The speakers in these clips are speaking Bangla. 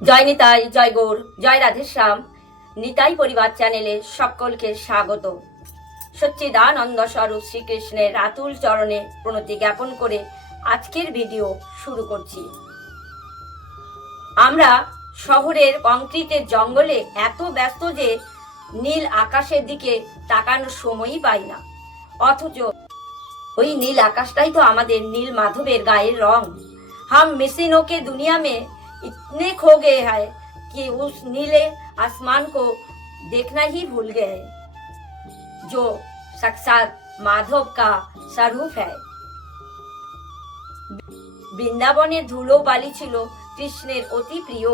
জয় নিতাই, জয় গৌর, জয় রাধেশ্যাম। নিতাই পরিবার চ্যানেলে সকলকে স্বাগত। সচ্চিদানন্দ স্বরূপ শ্রীকৃষ্ণের আতুল চরণে প্রণতি জ্ঞাপন করে আজকের ভিডিও শুরু করছি। আমরা শহরের কংক্রিটের জঙ্গলে এত ব্যস্ত যে নীল আকাশের দিকে তাকানোর সময়ই পাই না, অথচ ওই নীল আকাশটাই তো আমাদের নীল মাধবের গায়ের রং। हम मिसिनों के दुनिया में इतने खो गए हैं कि उस नीले आसमान को देखना ही भूल गए, जो साक्षात माधव का स्वरूप है। বৃন্দাবনের ধুলো বালি ছিল কৃষ্ণের অতি প্রিয়।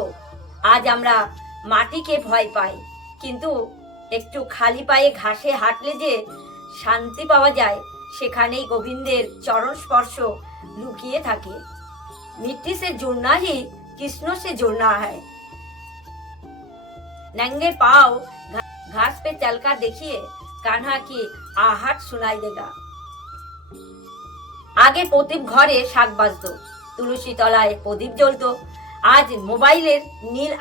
আজ আমরা মাটিকে ভয় পাই, কিন্তু একটু খালি পায়ে ঘাসে হাঁটলে যে শান্তি পাওয়া যায়, সেখানেই গোবিন্দের চরণ স্পর্শ লুকিয়ে থাকে। मिट्टी से जुड़ना ही कृष्ण से जुड़ना है। नंगे पाँव घास पे चलकर देखिए, कान्हा की आहट सुनाई देगा। আগে প্রদীপ ঘরে শাক বাজতো, তুলসী তলায় প্রদীপ জ্বলতো। আজ মোবাইলের নীল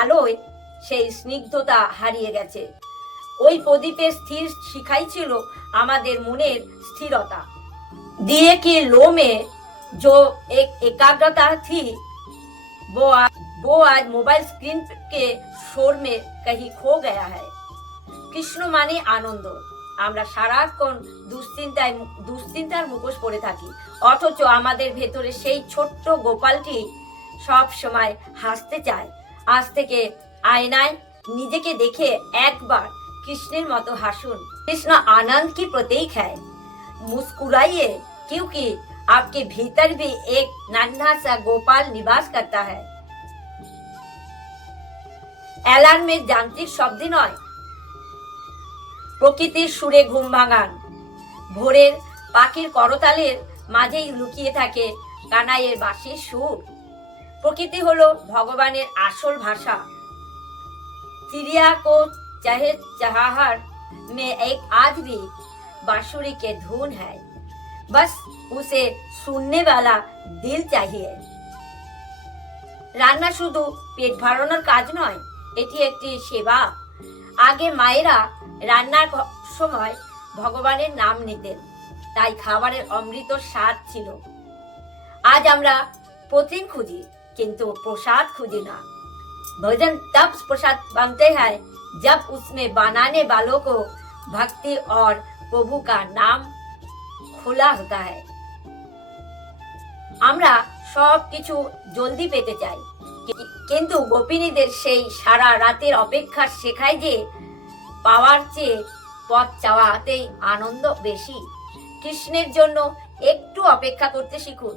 আলোয় সেই স্নিগ্ধতা হারিয়ে গেছে। ওই প্রদীপের স্থির শিখাই ছিল আমাদের মনের স্থিরতা। दिए की लो में जो एक एकाग्रता थी, वो आज मोबाइल स्क्रीन के शोर में कहीं खो गया है। কৃষ্ণ মানে আনন্দ। আমরা সারাক্ষণ দুশ্চিন্তার মুখোশ পরে থাকি, অথচ আমাদের ভেতরে সেই ছোট্ট গোপালটি সব সময় হাসতে চায়। আজ থেকে আয়নায় নিজেকে দেখে একবার কৃষ্ণের মতো হাসুন। কৃষ্ণ आनंद की प्रतीक है। मुस्कुराइए, क्योंकि आपके भीतर भी एक नन्हा सा गोपाल निवास करता है। অ্যালার্মের যান্ত্রিক শব্দ নয়, প্রকৃতির সুরে ঘুম ভাঙান। ভোরের পাখির করতালের মাঝেই লুকিয়ে থাকে কানাইয়ের বাঁশির সুর। প্রকৃতি হলো ভগবানের আসল ভাষা। चिड़िया को चाहे चहाहट में एक आज भी बांसुरी के धुन है, बस उसे सुनने वाला दिल चाहिए। রান্না শুধু পেট ভরানোর কাজ নয়, এটি একটি সেবা। আগে মায়েরা রান্নার সময় ভগবানের নাম নিতেন, তাই খাবারের অমৃত স্বাদ ছিল। আজ আমরা প্রোটিন খুঁজি, কিন্তু প্রসাদ খুঁজি না। भोजन तब प्रसाद बनते हैं जब उसमें बनाने वालों को भक्ति और प्रभु का नाम खुला होता है। আমরা সব কিছু জলদি পেতে চাই, কিন্তু গোপিনীদের সেই সারা রাতের অপেক্ষা শেখায় যে পাওয়ার চেয়ে পথ চাওয়াতেই আনন্দ বেশি। কৃষ্ণের জন্য একটু অপেক্ষা করতে শিখুন।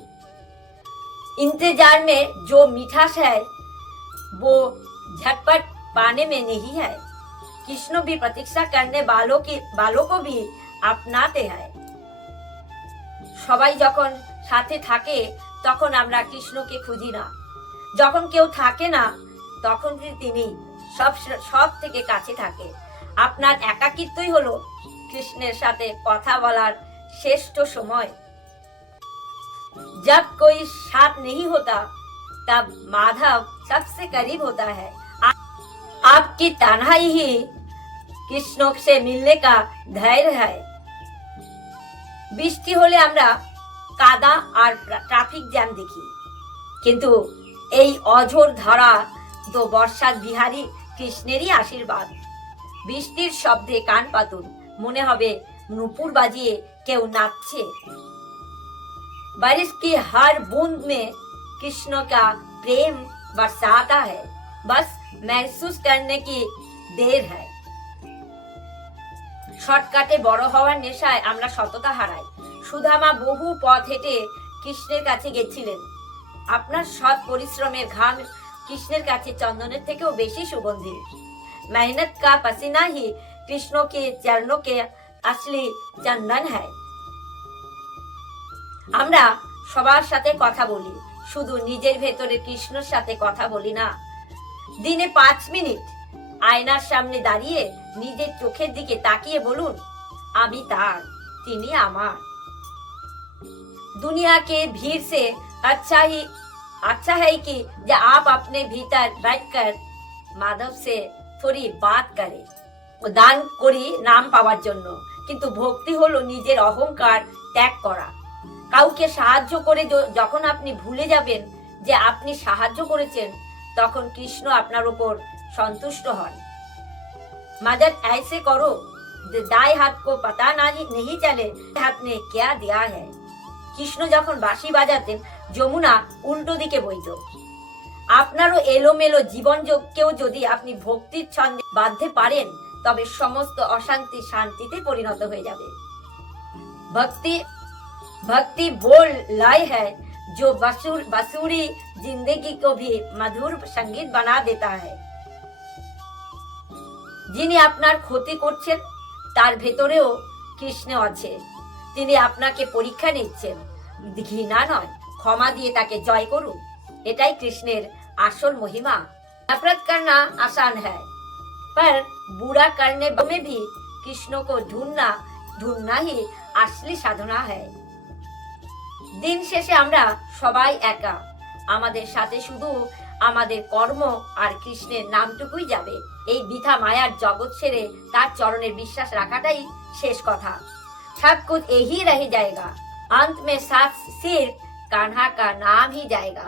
इंतजार में जो मिठास है वो झटपट पाने में नहीं है। कृष्ण भी प्रतीक्षा करने वालों को भी अपनाते हैं। সবাই যখন সাথে থাকে তখন আমরা কৃষ্ণকে খুঁজি না, যখন কেউ থাকে না তখন তিনি সব থেকে কাছে থাকে। আপনার একাকিত্বই হলো কৃষ্ণের সাথে কথা বলার শ্রেষ্ঠ সময়। जब कोई साथ नहीं होता तब माधव सबसे करीब होता है। आपकी तन्हाई ही कृष्ण से मिलने का धैर्य है। বৃষ্টি হলে আমরা কাদা আর ট্রাফিক জ্যাম দেখি, কিন্তু এই অঝোর ধারা তো বর্ষার বিহারী কৃষ্ণেরই আশীর্বাদ। বৃষ্টির শব্দে কান পাতুন, মনে হবে নুপুর বাজিয়ে কেউ নাচছে। बारिश की हर बूंद में कृष्ण का प्रेम बरसाता है, बस महसूस करने की देर है। শর্টকাটে বড় হওয়ার নেশায় আমরা সততা হারাই। সুধামা বহু পথ হেঁটে কৃষ্ণের কাছে গেছিলেন। আপনার সৎ পরিশ্রমের ঘাম কৃষ্ণের কাছে চন্দনের থেকেও বেশি সুগন্ধি। मेहनत का पसीना ही कृष्ण के चरणों के असली चंदन है। আমরা সবার সাথে কথা বলি, শুধু নিজের ভেতরে কৃষ্ণের সাথে কথা বলি না। দিনে 5 মিনিট আয়নার সামনে দাঁড়িয়ে নিজের চোখের দিকে তাকিয়ে বলুন, আমি তার, তিনি আমার। दुनिया के भीड़ से अच्छा ही अच्छा है कि आप अपने भीतर बैठकर माधव से थोड़ी बात करें। দান করি নাম পাওয়ার জন্য, কিন্তু ভক্তি হলো নিজের অহংকার ত্যাগ করা। কাউকে সাহায্য করে যখন আপনি ভুলে যাবেন যে আপনি সাহায্য করেছেন, তখন কৃষ্ণ আপনার উপর সন্তুষ্ট হন। मदद ऐसे करो दाएं हाथ को पता नहीं चले हाथ ने क्या दिया है। কৃষ্ণ যখন বাঁশি বাজাতেন যমুনা উল্টো দিকে বইত। আপনারও এলোমেলো জীবনকেও যদি আপনি ভক্তির ছন্দে বাঁধতে পারেন, তবে সমস্ত অশান্তি শান্তিতে পরিণত হয়ে যাবে। ভক্তি भक्ति बोल लाई है जो बांसुरी जिंदगी को भी मधुर संगीत बना देता है। যিনি আপনার ক্ষতি করছেন তার ভেতরেও কৃষ্ণ আছে। তিনি আপনাকে পরীক্ষা নিচ্ছেন, ঘৃণা নয়, ক্ষমা দিয়ে তাকে জয় করুন। এটাই কৃষ্ণের আসল মহিমা। नफरत करना आसान है, पर बुरा करने में भी कृष्ण को ढूंढना ही असली साधना है। দিন শেষে আমরা সবাই একা, আমাদের সাথে শুধু আমাদের কর্ম আর কৃষ্ণের নামটুকুই যাবে। এই বৃথা মায়ার জগৎ ছেড়ে তার চরণের বিশ্বাস রাখাটাই শেষ কথা। सब कुछ यही रह जाएगा, अंत में साथ सिर्फ कान्हा का नाम ही जाएगा।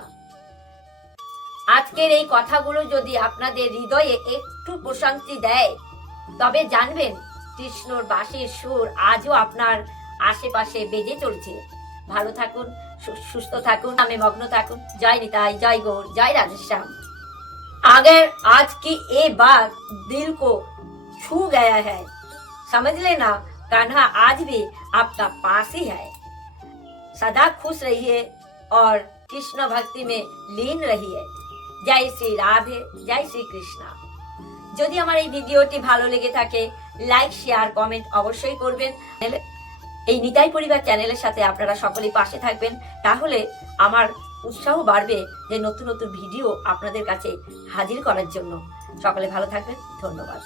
আজকের এই কথাগুলো যদি আপনাদের হৃদয়ে একটু প্রশান্তি দেয়, তবে জানবেন কৃষ্ণর বাঁশির সুর আজও আপনার আশেপাশে বেজে চলছে। ভালো থাকুন, সুস্থ থাকুন, নামে মগ্ন থাকুন। জয় নিতাই, জয় গৌর, জয় রাধেশ্যাম। अगर आज की ये बात दिल को छू गया है, समझ लेना कान्हा आज भी आपका पास ही है। सदा खुश रहिए और कृष्ण भक्ति में लीन रहिए। जय श्री राधे, जय श्री कृष्णा। যদি আমার এই ভিডিওটি ভালো লেগে থাকে, লাইক শেয়ার কমেন্ট অবশ্যই করবেন। এই নিতাই পরিবার চ্যানেলের সাথে আপনারা সকলেই পাশে থাকবেন, তাহলে আমার উৎসাহ বাড়বে যে নতুন নতুন ভিডিও আপনাদের কাছে হাজির করার জন্য। সকলে ভালো থাকবেন, ধন্যবাদ।